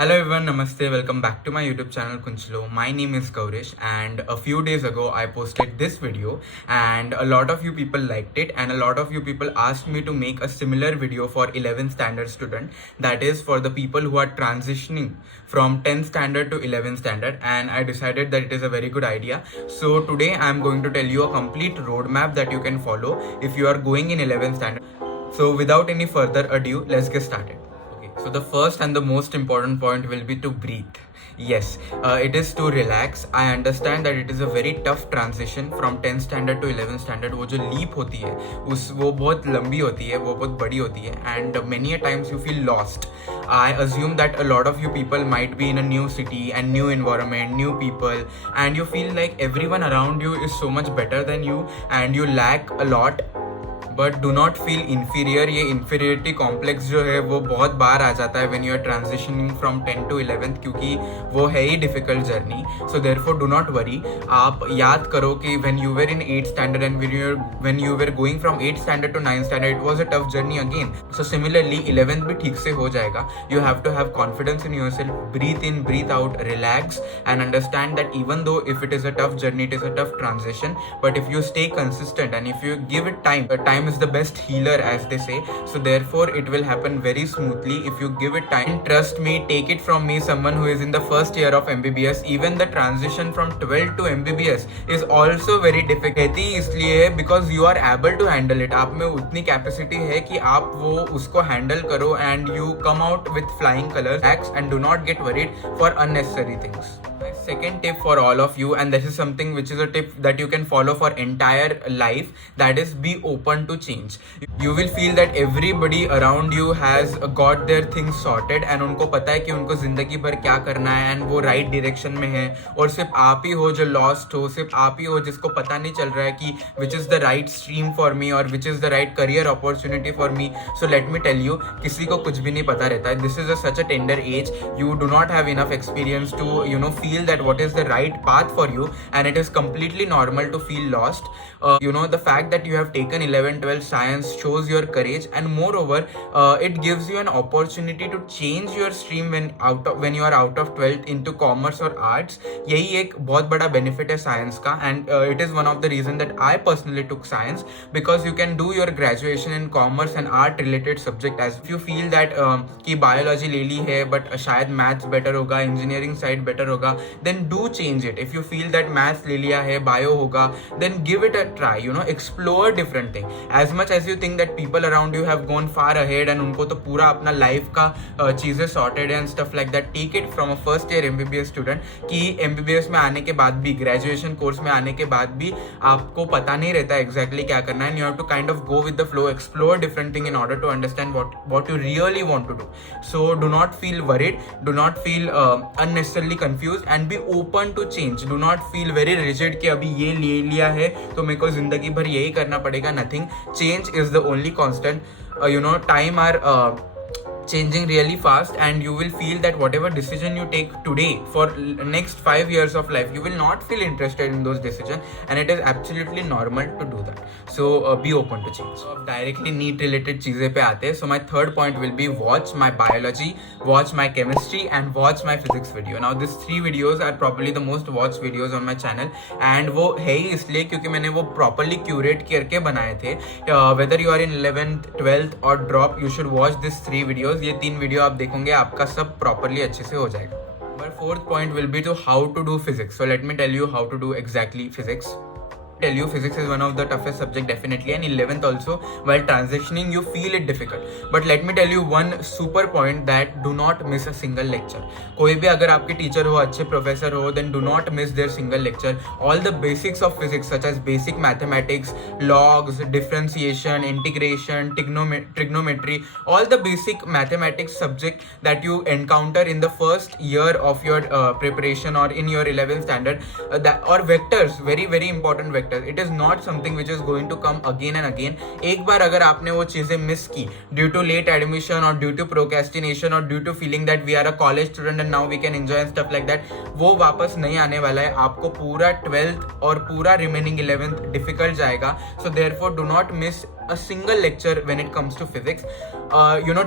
Hello everyone, Namaste. Welcome back to my YouTube channel Kunchlo. My name is Gaurish, and a few days ago I posted this video and a lot of you people liked it, and a lot of you people asked me to make a similar video for 11th standard student, that is for the people who are transitioning from 10th standard to 11th standard, and I decided that it is a very good idea. So today I am going to tell you a complete roadmap that you can follow if you are going in 11th standard. So without any further ado, let's get started. So the first and the most important point will be to breathe. Yes, it is to relax. I understand that it is a very tough transition from 10th standard to 11th standard. वो जो leap होती है वो बहुत लंबी होती है, वो बहुत बड़ी होती है, and many a times you feel lost. I assume that a lot of you people might be in a new city and new environment, new people, and you feel like everyone around you is so much better than you and you lack a lot. But do not feel inferior. ये inferiority complex जो है वो बहुत बार आ जाता है when you are transitioning from 10 to 11th, क्योंकि वो है ही difficult journey. So therefore do not worry. आप याद करो कि when you were in 8th standard and when you were going from 8th standard to 9th standard, it was a tough journey again. So similarly 11th भी ठीक से हो जाएगा. You have to have confidence in yourself. Breathe in, breathe out, relax, and understand that even though if it is a tough journey, it is a tough transition, but if you stay consistent and if you give it time is the best healer, as they say. So therefore it will happen very smoothly if you give it time. Trust me, take it from me, someone who is in the first year of MBBS, even the transition from 12 to MBBS is also very difficult. इसलिए because you are able to handle it. आप में उतनी capacity है कि आप वो उसको handle करो and you come out with flying colors. Relax and do not get worried for unnecessary things. My second tip for all of you, and this is something which is a tip that you can follow for entire life, that is be open to change. You will feel that everybody around you has got their things sorted and उनको पता है कि उनको जिंदगी भर क्या करना है and वो right direction में है, और सिर्फ आप ही हो जो lost हो, सिर्फ आप ही हो जिसको पता नहीं चल रहा है कि which is the right stream for me or which is the right career opportunity for me. So let me tell you, किसी को कुछ भी नहीं पता रहता है. This is such a tender age. You do not have enough experience to feel that what is the right path for you, and it is completely normal to feel lost. The fact that you have taken 11, 12 science shows your courage, and moreover it gives you an opportunity to change your stream when you are out of 12th into commerce or arts. यही एक बहुत बड़ा benefit है science का, and it is one of the reason that I personally took science, because you can do your graduation in commerce and art related subject. As if you feel that कि biology ले ली है but शायद maths better होगा, engineering side better होगा, then do change it. If you feel that maths ले लिया है, bio होगा, then give it a try. Explore different thing. As much as you think that people around you have gone far ahead and उनको तो पूरा अपना life का चीजें sorted and stuff like that, take it from a first year MBBS student कि MBBS में आने के बाद भी, graduation course में आने के बाद भी आपको पता नहीं रहता exactly क्या करना है, and you have to kind of go with the flow, explore different thing in order to understand what you really want to do. So do not feel worried, do not feel unnecessarily confused, and be open to change. Do not feel very rigid कि अभी ये ले लिया है तो मेरे को जिंदगी भर यही करना पड़ेगा. Nothing. Change is the only constant. Time are changing really fast, and you will feel that whatever decision you take today for next 5 years of life, you will not feel interested in those decisions, and it is absolutely normal to do that. So be open to change. So directly NEET related चीजें पे आते हैं. So my third point will be watch my biology, watch my chemistry, and watch my physics video. Now these 3 videos are probably the most watched videos on my channel, and वो है ही इसलिए क्योंकि मैंने वो properly curate करके बनाए थे. Whether you are in 11th, 12th or drop, you should watch these 3 videos. ये 3 वीडियो आप देखोगे, आपका सब प्रॉपरली अच्छे से हो जाएगा. But fourth point will be to how to do physics. So let me tell you how to do exactly physics. Tell you physics is one of the toughest subject definitely, and 11th also while transitioning you feel it difficult, but let me tell you one super point, that do not miss a single lecture. कोई भी अगर आपके teacher हो, अच्छे professor हो, then do not miss their single lecture. All the basics of physics such as basic mathematics, logs, differentiation, integration, trigonometry, all the basic mathematics subject that you encounter in the first year of your preparation or in your 11th standard, or vectors, very very important vectors. It is not something which is going to come again and again. एक बार अगर आपने वो चीजें miss की due to late admission or due to procrastination or due to feeling that we are a college student and now we can enjoy and stuff like that, वो वापस नहीं आने वाला है. आपको पूरा 12th और पूरा remaining 11th difficult जाएगा. So therefore do not miss a single lecture when it comes to physics.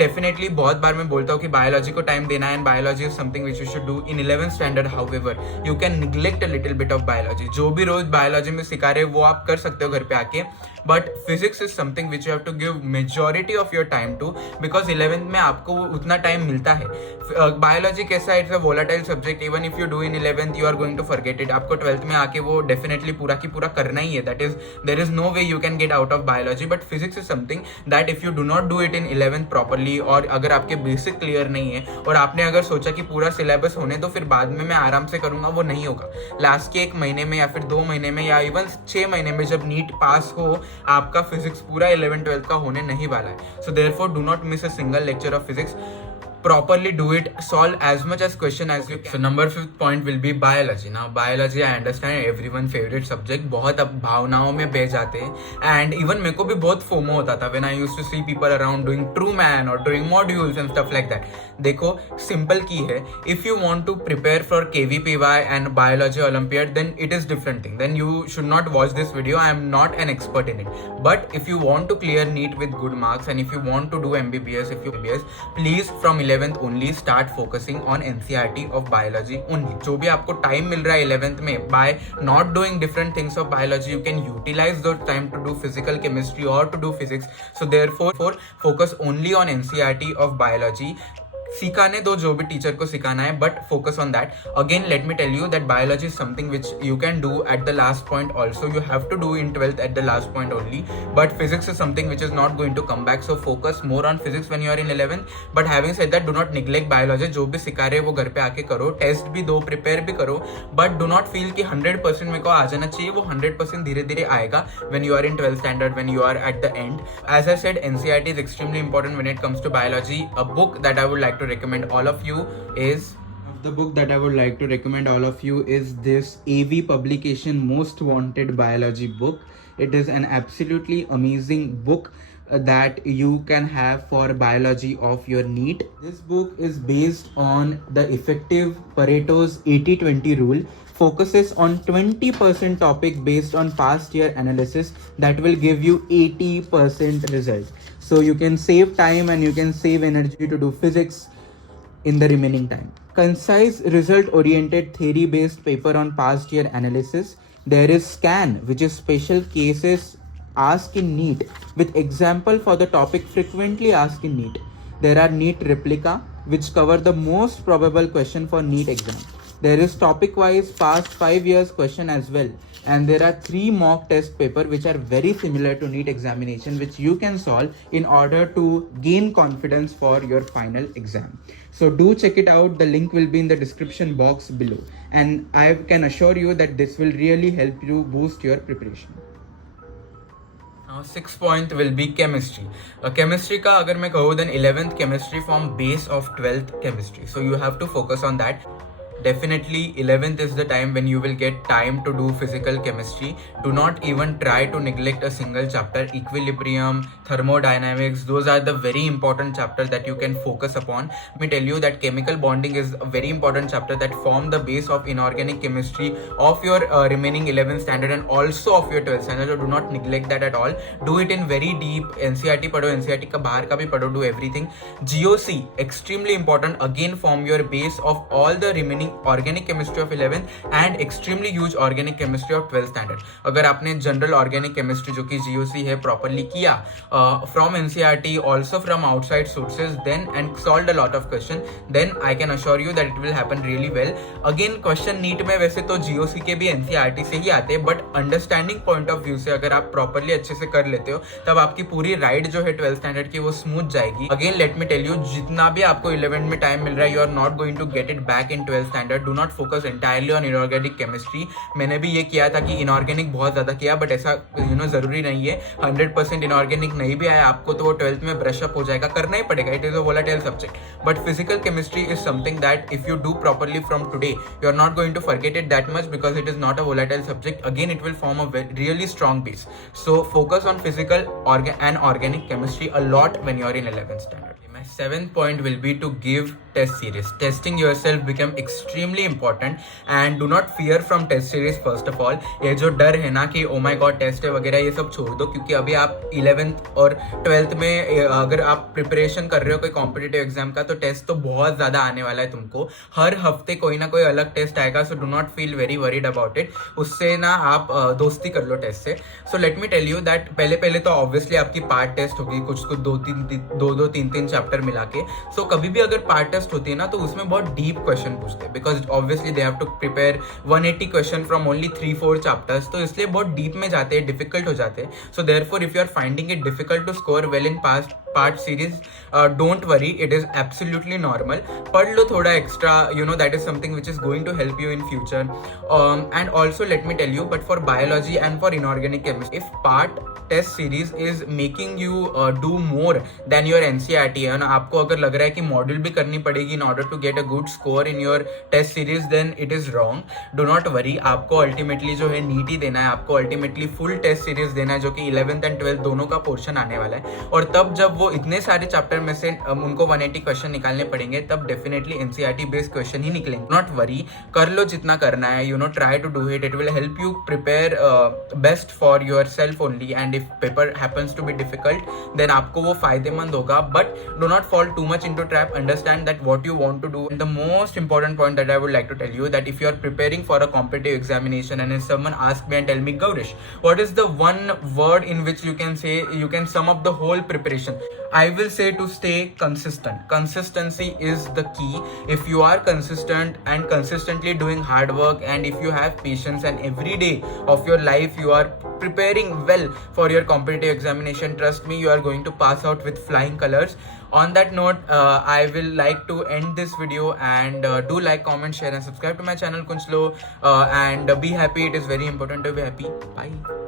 Definitely बहुत बार मैं बोलता हूँ कि बायोलॉजी को टाइम देना है, and biology is something which you should do in 11th standard. However you can neglect a little bit of biology. जो भी रोज बायोलॉजी में सिखा रहे वो आप कर सकते हो घर पे आके, but physics is something which you have to give majority of your time too, because 11th में आपको उतना टाइम मिलता है. बायोलॉजी कैसा है, it's a volatile subject. Even if you do in 11th you are going to forget it. आपको 12th में आके वो डेफिनेटली पूरा की पूरा करना ही है. That is there is no way you can get out of biology. But physics is something that if you do not do it in 11th properly, और अगर आपके बेसिक क्लियर नहीं है और आपने अगर सोचा कि पूरा सिलेबस होने तो फिर बाद में मैं आराम से करूंगा, वो नहीं होगा. लास्ट के 1 महीने में या फिर 2 महीने में या इवन 6 महीने में जब नीट पास हो, आपका फिजिक्स पूरा 11th-12th का होने नहीं वाला है. सो therefore do not miss a single lecture of physics. Properly do it, solve as much as question as you can. So number 5th point will be biology. Now biology I understand everyone favorite subject. बहुत अब भावनाओं में बह जाते हैं, and even मेरे को भी बहुत फोमो होता था when I used to see people around doing Truman or doing modules and stuff like that. देखो simple की है, if you want to prepare for KVPY and biology Olympiad, then it is different thing. Then you should not watch this video. I am not an expert in it. But if you want to clear NEET with good marks and if you want to do MBBS, please from 11th only start focusing on NCERT of biology only. जो भी आपको time मिल रहा है 11th में, by not doing different things of biology, you can utilize those time to do physical chemistry or to do physics. So therefore focus only on NCERT of biology. सिखाने दो जो भी टीचर को सिखाना है, but focus on that. Again let me tell you that biology is something which you can do at the last point also. You have to do in 12th at the last point only, but physics is something which is not going to come back. So focus more on physics when you are in 11th. But having said that, do not neglect biology. जो भी सिखा रहे वो घर पे आके करो, test भी दो, प्रिपेयर भी करो, बट डू नॉट फील कि 100% मेरे को आ जाना चाहिए. वो 100% धीरे धीरे आएगा when you are in 12th standard, when you are at the end. As I said, NCERT is extremely important when it comes to biology. A book that I would like to recommend all of you is this AV publication Most Wanted Biology book. It is an absolutely amazing book that you can have for biology of your NEET. This book is based on the effective Pareto's 80-20 rule. Focuses on 20% topic based on past year analysis that will give you 80% result. So you can save time and you can save energy to do physics in the remaining time. Concise result oriented theory based paper on past year analysis. There is SCAN, which is special cases asked in NEET with example for the topic frequently asked in NEET. There are NEET replica, which cover the most probable question for NEET exam. There is topic wise past 5 years question as well, and there are 3 mock test paper which are very similar to NEET examination, which you can solve in order to gain confidence for your final exam. So do check it out. The link will be in the description box below, and I can assure you that this will really help you boost your preparation. Now 6th point will be chemistry. Chemistry का अगर मैं कहूँ then 11th chemistry form base of 12th chemistry. So you have to focus on that. Definitely 11th is the time when you will get time to do physical chemistry. Do not even try to neglect a single chapter. Equilibrium, thermodynamics, those are the very important chapters that you can focus upon. Let me tell you that chemical bonding is a very important chapter that form the base of inorganic chemistry of your remaining 11th standard and also of your 12th standard. So do not neglect that at all. Do it in very deep. NCERT पढ़ो, NCERT का बाहर का भी पढ़ो, do everything. GOC extremely important, again form your base of all the remaining organic chemistry of 11th and extremely huge organic chemistry of 12th standard. अगर आपने general organic chemistry जो कि GOC है properly किया from NCERT also from outside sources then and solved a lot of question, then I can assure you that it will happen really well. Again question NEET में वैसे तो GOC के भी NCERT से ही आते हैं, but understanding point of view से अगर आप properly अच्छे से कर लेते हो तब आपकी पूरी राइड जो है 12th standard की वो smooth जाएगी. Again let me tell you, जितना भी आपको 11th में टाइम मिल रहा है, you are not going to get it back in 12th standard. Do not focus entirely on inorganic chemistry. मैंने भी ये किया था कि inorganic बहुत ज़्यादा किया, बट ऐसा ज़रूरी नहीं है. 100% inorganic नहीं भी आया आपको तो वो 12th में ब्रश अप हो जाएगा, करना ही पड़ेगा. It is a volatile subject. But physical chemistry is something that if you do properly from today, you are not going to forget it that much because it is not a volatile subject. Again, it will form a really strong base. So focus on physical and organic chemistry a lot when you are in 11th standard. My 7th point will be to give test series. Testing yourself become extremely important and do not fear from test series first of all. ये जो डर है ना कि oh my god test है वगैरह ये सब छोड़ दो, क्योंकि अभी आप 11th और 12th में अगर आप प्रिपरेशन कर रहे हो कोई कॉम्पिटिटिव एग्जाम का, तो टेस्ट तो बहुत ज़्यादा आने वाला है तुमको. हर हफ्ते कोई ना कोई अलग टेस्ट आएगा, so do not feel very worried about it. उससे ना आप दोस्ती कर लो टेस्ट से. So let me tell you that पहले तो ऑब्वियसली आपकी पार्ट टेस्ट होगी, कुछ 2-3 चैप्टर मिला के. सो कभी भी अगर पार्ट टेस्ट होती है ना, तो उसमें बहुत डीप क्वेश्चन पूछते हैं, because obviously they have to prepare 180 question from only 3-4 chapters. तो इसलिए बहुत डीप में जाते हैं, डिफिकल्ट हो जाते हैं. So therefore if you are finding it difficult to score well in past part series, don't worry, it is absolutely normal. पढ़ लो थोड़ा extra, you know, that is something which is going to help you in future. And also let me tell you, but for biology and for inorganic chemistry, if part test series is making you do more than your NCERT, and आपको अगर लग रहा है कि module भी करनी पड़ेगी in order to get a good score in your test series, then it is wrong. Do not worry, आपको ultimately जो है नीट ही देना है, आपको ultimately full test series देना है, जो कि 11th and 12th दोनों का पोर्शन आने वाला है. और तब जब वो इतने सारे चैप्टर में से उनको 180 क्वेश्चन निकालने पड़ेंगे, तब डेफिनेटली एनसीईआरटी बेस्ड क्वेश्चन ही निकलेंगे. नॉट वरी, कर लो जितना करना है, you know, try to do it. It will help you prepare best for yourself only. And if paper happens to be difficult, then आपको वो फायदेमंद होगा. But do not fall too much into trap. Understand that what you want to do. The most important point that I would like to tell you, that if you are preparing for a competitive examination and if someone asks me and tell me, Gaurish, what is the one word in which you can say, you can sum up the whole preparation, I will say to stay consistent. Consistency is the key. If you are consistent and consistently doing hard work, and if you have patience and every day of your life you are preparing well for your competitive examination, trust me, you are going to pass out with flying colors. On that note, I will like to end this video, and do like, comment, share and subscribe to my channel Kunchlo, and be happy. It is very important to be happy. Bye.